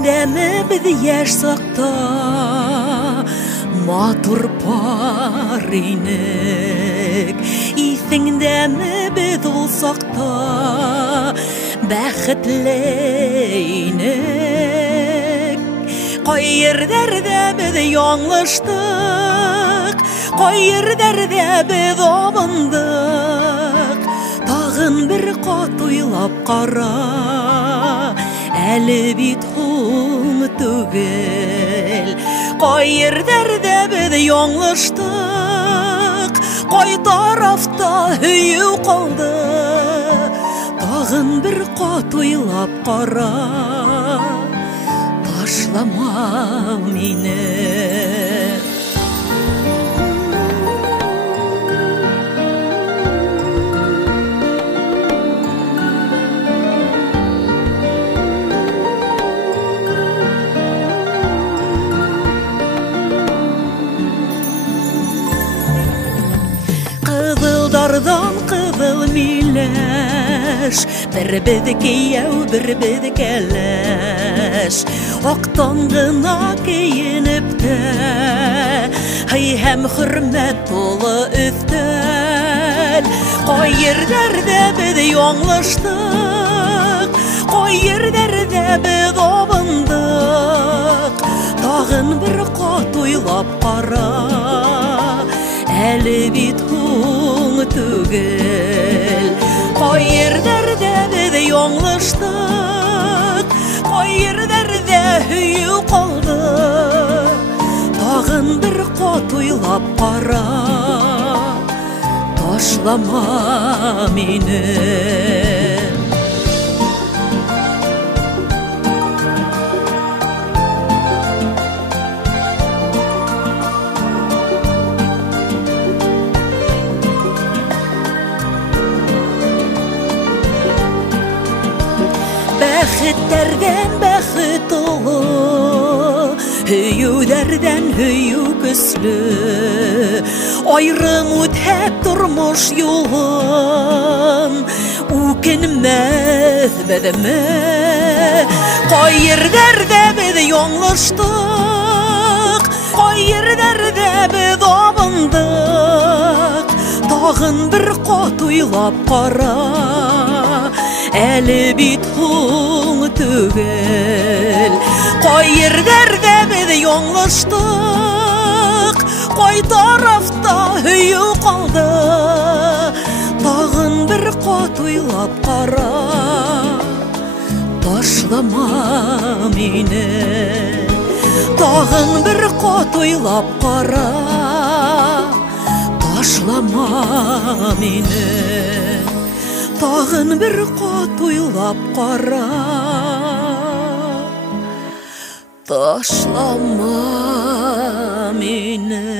Исеңдәме біз яшсақта матур пар инек. Исеңдәме біз олсақта бәхетле инек. Кайерләрдә біз яңлыштык, кайерләрдә біз абындык. Тагын бер кат уйлап кара, әле бит һуң түгел. Кайерләрдә без яңлыштык, кай тарафта һөю калды. Тагын бер кат уйлап кара, ташлама мине. Kızıldardan kızıl mileş, bir bizi kiyəv, bir bizi keleş. Aktan gına kiyinip de, hey hem hürmet dolu üstel. Koy yerlerde biz yanlıştık, koy yerlerde biz abındık. Tağın bir kat uylap kara, әле бит һуң түгел. Кайерләрдә без яңлыштык, кайерләрдә һөю калды. Тагын бер кат уйлап кара, ташлама мине. Бәхеттерден бәхет олы, һөюләрдән һөю көсле. Айрым үтһәп тормыш юлын, үкенмәс бәдәме. Кайерләрдә без яңлыштык, кайерләрдә без абындык. Тагын бер кат уйлап кара, әле бит һуң түгел. Кайерләрдә без яңлыштык, кай тарафта һөю калды. Тагын бер кат уйлап кара, ташлама мине. Тагын бер кат уйлап кара, ташлама мине. Тагын бер кат уйлап кара, ташлама мине.